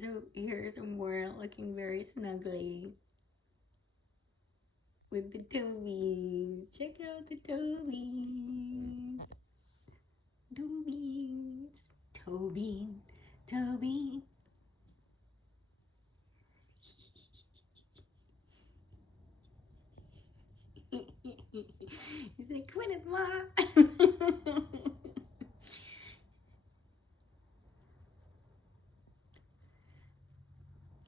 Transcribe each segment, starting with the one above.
So here's Amour looking very snuggly with the Tobies. Check out the Tobies. Tobies. Toby. Toby. He's like, quit it, Ma.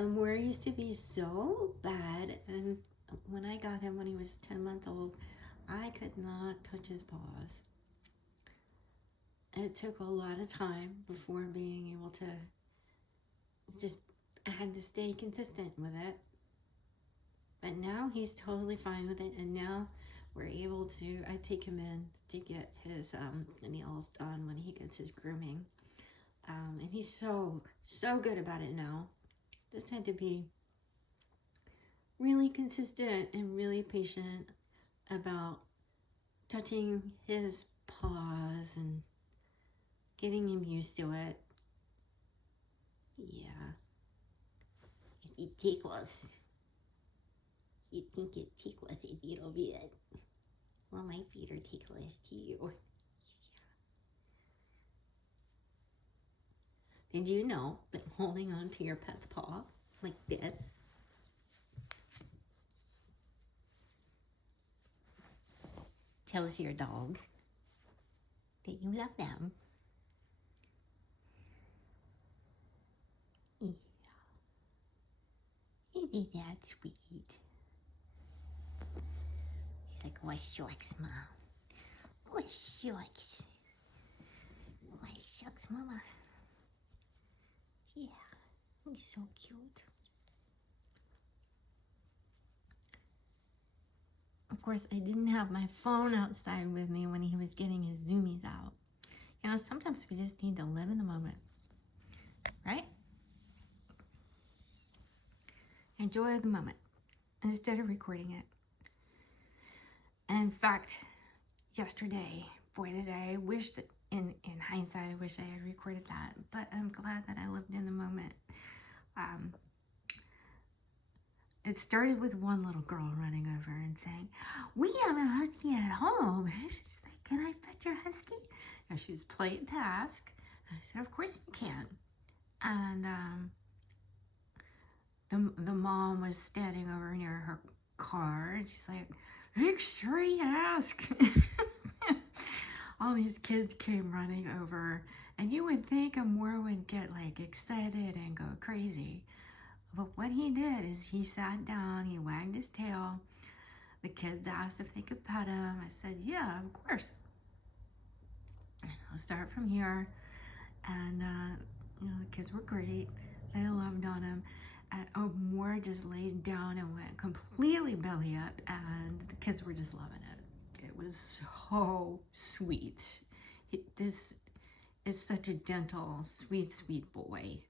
Amour used to be so bad, and when I got him when he was 10 months old, I could not touch his paws. It took a lot of time before being able to just, I had to stay consistent with it. But now he's totally fine with it, and now we're able to, I take him in to get his nails done when he gets his grooming. And he's so good about it now. Just had to be really consistent and really patient about touching his paws and getting him used to it. Yeah. It tickles. You think it tickles a little bit. Well, my feet are ticklish too. Did you know that holding on to your pet's paw like this tells your dog that you love them? Yeah. Isn't that sweet? He's like, oh, shucks, Mom. Oh, shucks. Oh, shucks, Mama. Yeah, he's so cute. Of course, I didn't have my phone outside with me when he was getting his zoomies out. You know, sometimes we just need to live in the moment, right? Enjoy the moment instead of recording it. And in fact, yesterday, boy, did I wish that in hindsight, I wish I had recorded that, but I'm glad that I lived in the moment. It started with one little girl running over and saying, we have a husky at home. She's like, can I pet your husky? And she was playing task. And I said, of course you can. And the mom was standing over near her car, and she's like, make sure you ask. All these kids came running over, and you would think Amour would get like excited and go crazy. But what he did is he sat down, he wagged his tail. The kids asked if they could pet him. I said, yeah, of course. And I'll start from here. And, you know, the kids were great. They loved on him. And Amour just laid down and went completely belly up, and the kids were just loving it. It was so sweet. This is such a gentle, sweet, sweet boy.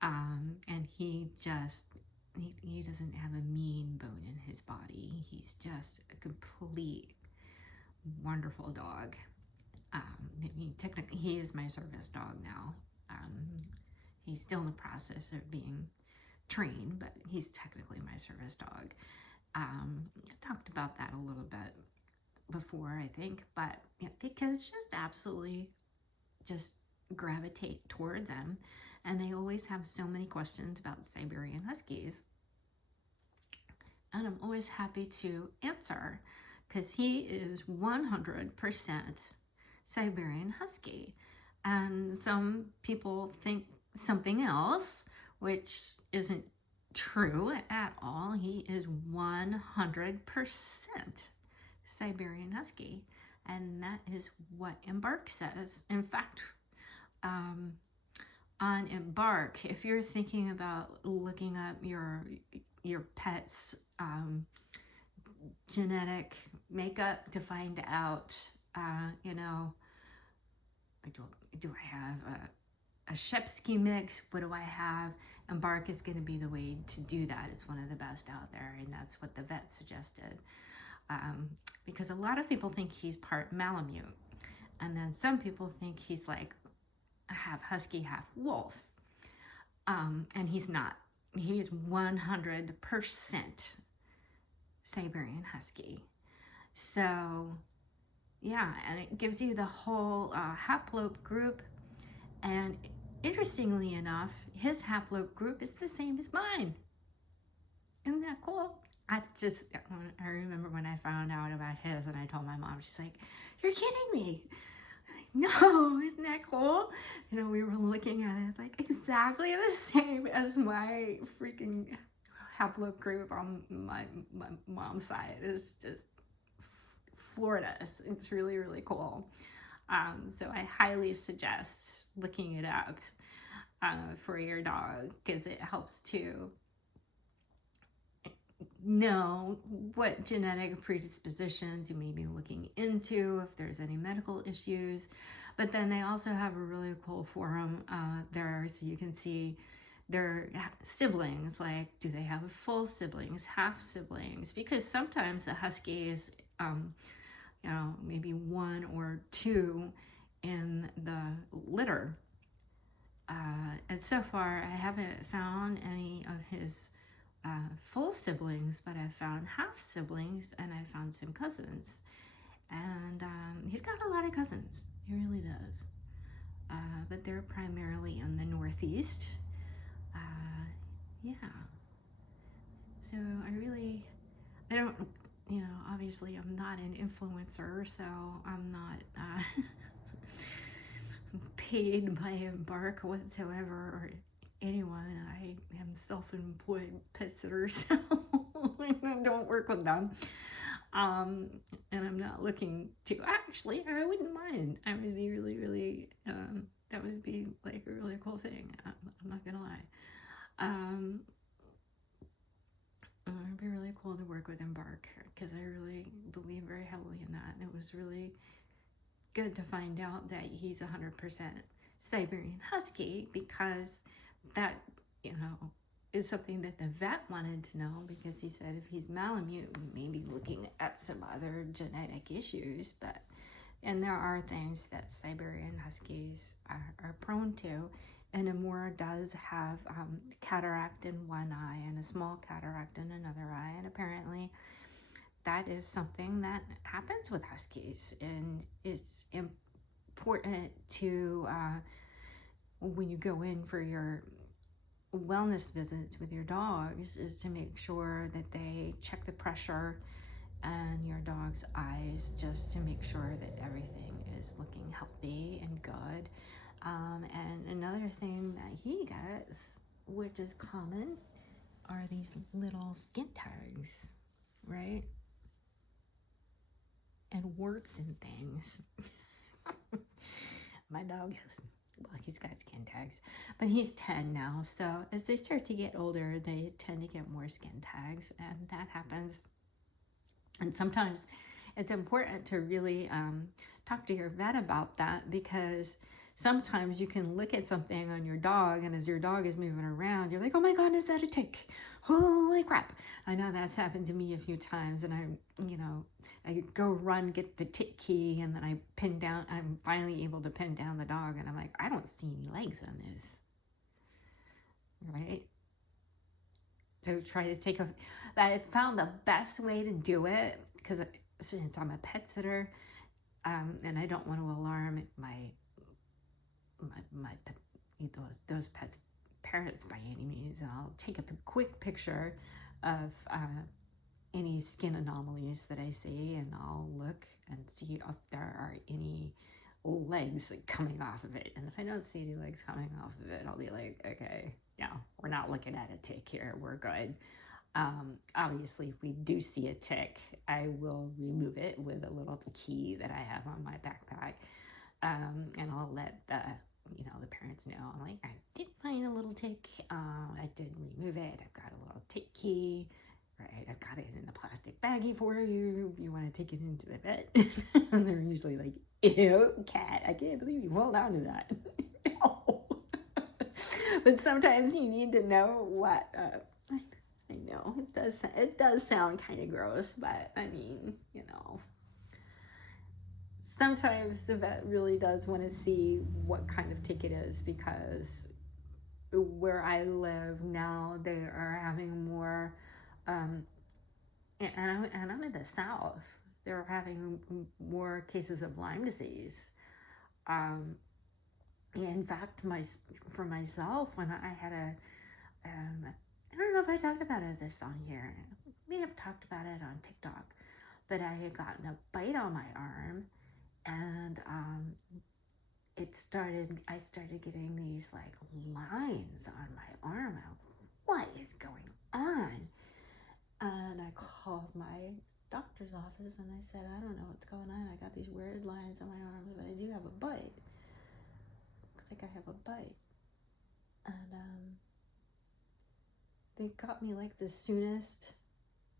And he doesn't have a mean bone in his body. He's just a complete wonderful dog. I mean, technically he is my service dog now. He's still in the process of being trained, but he's technically my service dog. I talked about that a little bit before, I think, but yeah, the kids just absolutely just gravitate towards him. And they always have so many questions about Siberian Huskies. And I'm always happy to answer, because he is 100% Siberian Husky. And some people think something else, which isn't true at all. He is 100% Siberian Husky. And that is what Embark says. In fact, on Embark, if you're thinking about looking up your pet's genetic makeup to find out, you know, do I have a Shepsky mix? What do I have? Embark is going to be the way to do that. It's one of the best out there, and that's what the vet suggested. Because a lot of people think he's part Malamute, and then some people think he's like half husky, half wolf. And he's not. He's 100% Siberian Husky. So, yeah, and it gives you the whole haplop group. And interestingly enough, his haplop group is the same as mine. Isn't that cool? I remember when I found out about his and I told my mom, she's like, "You're kidding me." No, isn't that cool? You know, we were looking at it, it's like exactly the same as my freaking haplop group on my mom's side. It's just Florida. It's really, really cool. So I highly suggest looking it up for your dog, because it helps to know what genetic predispositions you may be looking into, if there's any medical issues. But then they also have a really cool forum there, so you can see their siblings, like do they have full siblings, half siblings, because sometimes a husky is you know, maybe one or two in the litter. And so far I haven't found any of his full siblings, but I've found half siblings, and I found some cousins. And he's got a lot of cousins. He really does. But they're primarily in the Northeast. Yeah. So I don't, you know, obviously I'm not an influencer, so I'm not paid by Embark whatsoever, or anyone. I am self-employed pet sitter, so I don't work with them. And I'm not looking to. Actually, I wouldn't mind. I would be really, really. That would be like a really cool thing. I'm not gonna lie. It'd be really cool to work with Embark, because I really believe very heavily in that. And it was really good to find out that he's 100% Siberian Husky, because that, you know, is something that the vet wanted to know, because he said if he's Malamute, we may be looking at some other genetic issues. And there are things that Siberian Huskies are prone to. And Amour does have cataract in one eye and a small cataract in another eye. And apparently that is something that happens with Huskies. And it's important to, when you go in for your wellness visits with your dogs, is to make sure that they check the pressure and your dog's eyes, just to make sure that everything is looking healthy and good. And another thing that he gets, which is common, are these little skin tags, right? And warts and things. My dog has, well, he's got skin tags, but he's 10 now. So as they start to get older, they tend to get more skin tags, and that happens. And sometimes it's important to really talk to your vet about that, because sometimes you can look at something on your dog, and as your dog is moving around, you're like, oh my God, is that a tick? Holy crap. I know that's happened to me a few times, and I go run, get the tick key, and then I'm finally able to pin down the dog, and I'm like, I don't see any legs on this, right? So try to take I found the best way to do it, because since I'm a pet sitter, and I don't want to alarm those pets' parents by any means, and I'll take a quick picture of any skin anomalies that I see, and I'll look and see if there are any legs coming off of it. And if I don't see any legs coming off of it, I'll be like, okay, yeah, we're not looking at a tick here, we're good. Obviously, if we do see a tick, I will remove it with a little key that I have on my backpack, and I'll let the parents know. I'm like, I did find a little tick. I did remove it. I've got a little tick key, right? I've got it in a plastic baggie for you if you want to take it into the vet. And they're usually like, ew, cat, I can't believe you held on to that. No. But sometimes you need to know what. I know it does sound kind of gross, but I mean, sometimes the vet really does want to see what kind of tick it is, because where I live now, they are having more, um, and I'm in the South. They're having more cases of Lyme disease. Um, in fact, for myself, when I had I don't know if I talked about this on here. I may have talked about it on TikTok, but I had gotten a bite on my arm, and I started getting these like lines on my arm. What is going on? And I called my doctor's office and I said, I don't know what's going on. I got these weird lines on my arms, but I do have a bite. Looks like I have a bite. And they got me like the soonest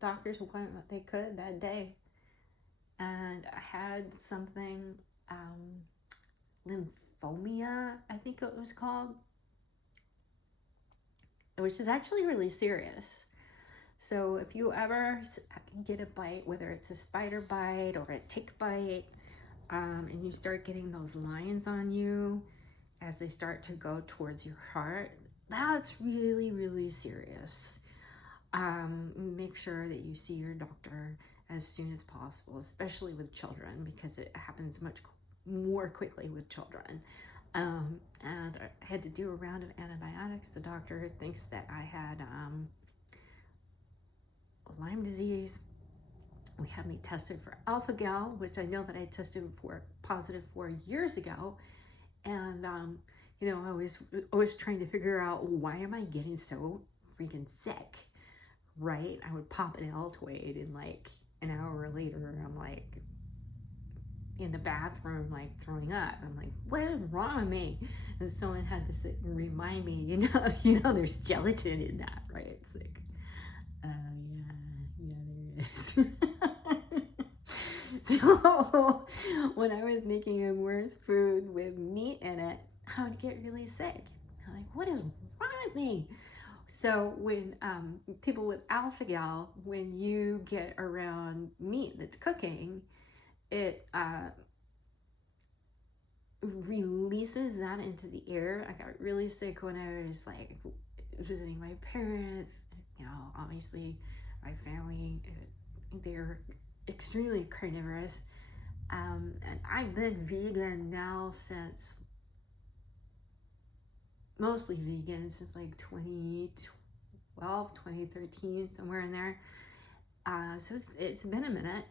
doctor's appointment they could that day. And I had something, lymphomia, I think it was called, which is actually really serious. So if you ever get a bite, whether it's a spider bite or a tick bite, and you start getting those lines on you as they start to go towards your heart, that's really, really serious. Make sure that you see your doctor as soon as possible, especially with children, because it happens much more quickly with children. And I had to do a round of antibiotics. The doctor thinks that I had Lyme disease. We had me tested for alpha-gal, which I know that I tested for positive 4 years ago. And, I was always trying to figure out, why am I getting so freaking sick, right? I would pop an Altoid and like an hour later, I'm like in the bathroom, like throwing up. I'm like, what is wrong with me? And someone had to sit and remind me, there's gelatin in that, right? It's like, yeah, there is. So when I was making Amour's food with meat in it, I would get really sick. I'm like, what is wrong with me? So when people with alpha-gal, when you get around meat that's cooking, it releases that into the air. I got really sick when I was like visiting my parents. Obviously my family, they're extremely carnivorous. And I've been vegan now mostly vegan since like 2012, 2013, somewhere in there. So it's been a minute.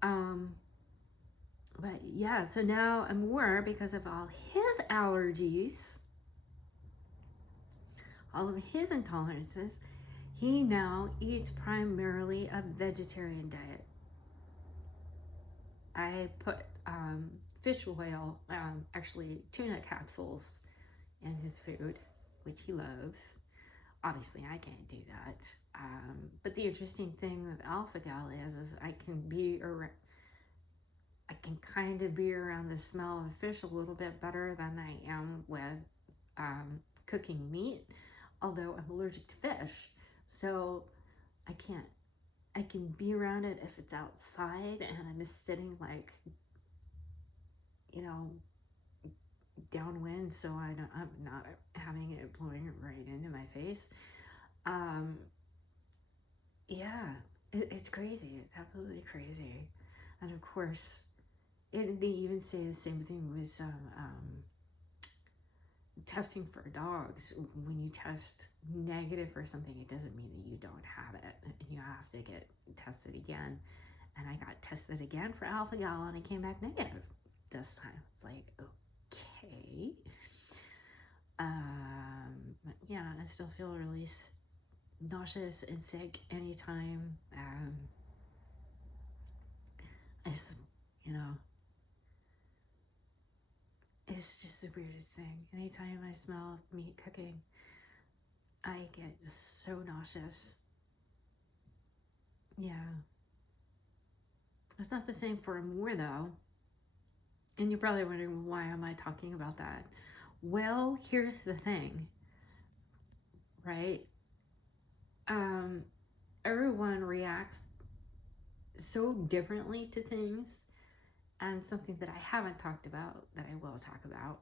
But yeah, so now Amour, because of all his allergies, all of his intolerances, he now eats primarily a vegetarian diet. I put fish oil, actually tuna capsules, in his food, which he loves. Obviously, I can't do that. But the interesting thing with alpha-gal is I can kind of be around the smell of fish a little bit better than I am with cooking meat, although I'm allergic to fish. So I can be around it if it's outside and I'm just sitting like, downwind, so I'm not having it blowing right into my face. Yeah, it's crazy. It's absolutely crazy. And of course, they even say the same thing with testing for dogs. When you test negative for something, it doesn't mean that you don't have it. You have to get tested again. And I got tested again for alpha-gal and I came back negative this time. It's like, okay. Yeah, I still feel really nauseous and sick anytime. It's, it's just the weirdest thing. Anytime I smell meat cooking, I get so nauseous. Yeah. It's not the same for Amour though. And you're probably wondering, why am I talking about that? Well, here's the thing, right? Everyone reacts so differently to things. And something that I haven't talked about that I will talk about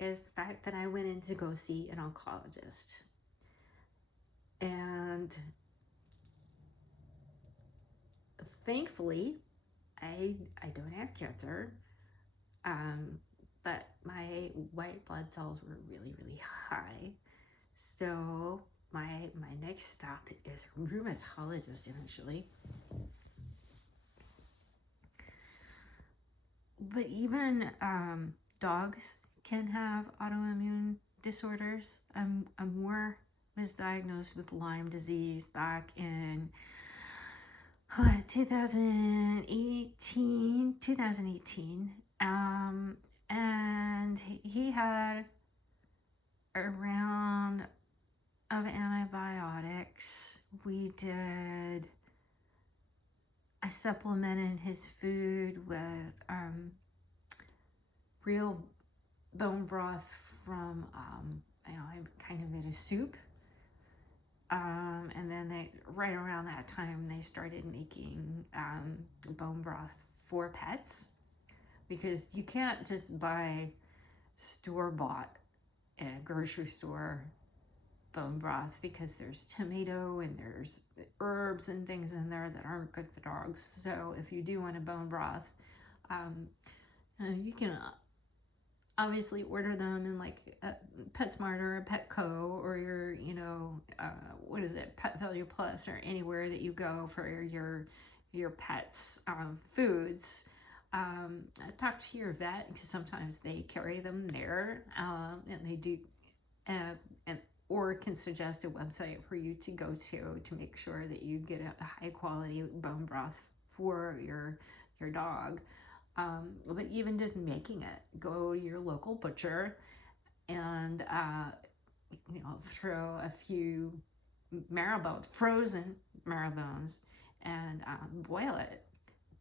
is the fact that I went in to go see an oncologist. And thankfully, I don't have cancer, um, but my white blood cells were really, really high. So my next stop is a rheumatologist eventually. But even dogs can have autoimmune disorders. Amour was diagnosed with Lyme disease back in 2018. And he had a round of antibiotics. I supplemented his food with real bone broth from, I kind of made a soup. And then right around that time, they started making bone broth for pets, because you can't just buy store-bought at a grocery store bone broth, because there's tomato and there's herbs and things in there that aren't good for dogs. So if you do want a bone broth, you can obviously order them in like a PetSmart or a Petco or your, what is it, Pet Value Plus, or anywhere that you go for your pet's foods. Talk to your vet, because sometimes they carry them there, and they do, or can suggest a website for you to go to make sure that you get a high quality bone broth for your dog. But even just making it, go to your local butcher and throw a few marrow bones, frozen marrow bones, and boil it.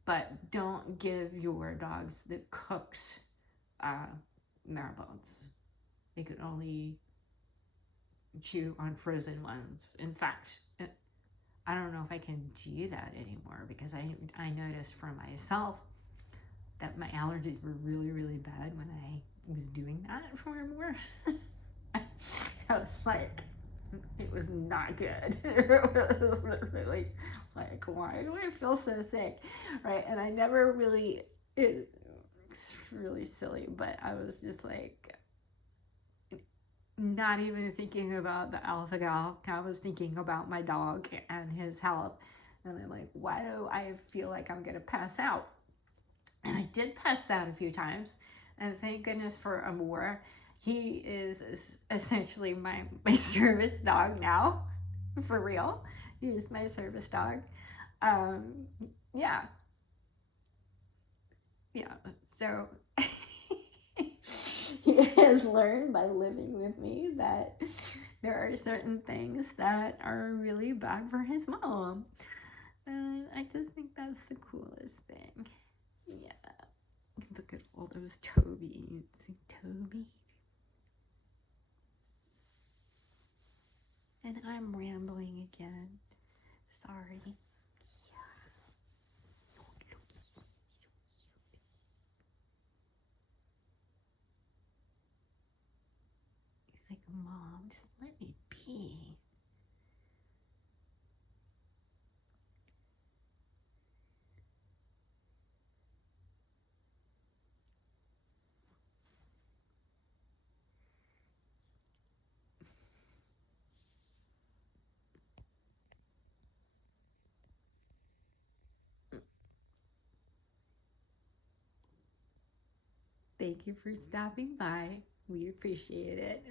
But don't give your dogs the cooked marrow bones. They can only chew on frozen ones. In fact, I don't know if I can do that anymore, because I noticed for myself that my allergies were really, really bad when I was doing that for Amour. I was like, it was not good. It was literally like, why do I feel so sick, right? And I never really, it's really silly, but I was just like, not even thinking about the alpha gal. I was thinking about my dog and his health. And I'm like, why do I feel like I'm gonna pass out? And I did pass out a few times, and thank goodness for Amour. He is essentially my service dog now, for real. He is my service dog. Um, yeah, yeah. So he has learned by living with me that there are certain things that are really bad for his mom. And I just think that's the coolest thing. Yeah. Look at all those Tobies. See Toby? And I'm rambling again. Sorry. Yeah. He's like, Mom, just let me be. Thank you for stopping by. We appreciate it.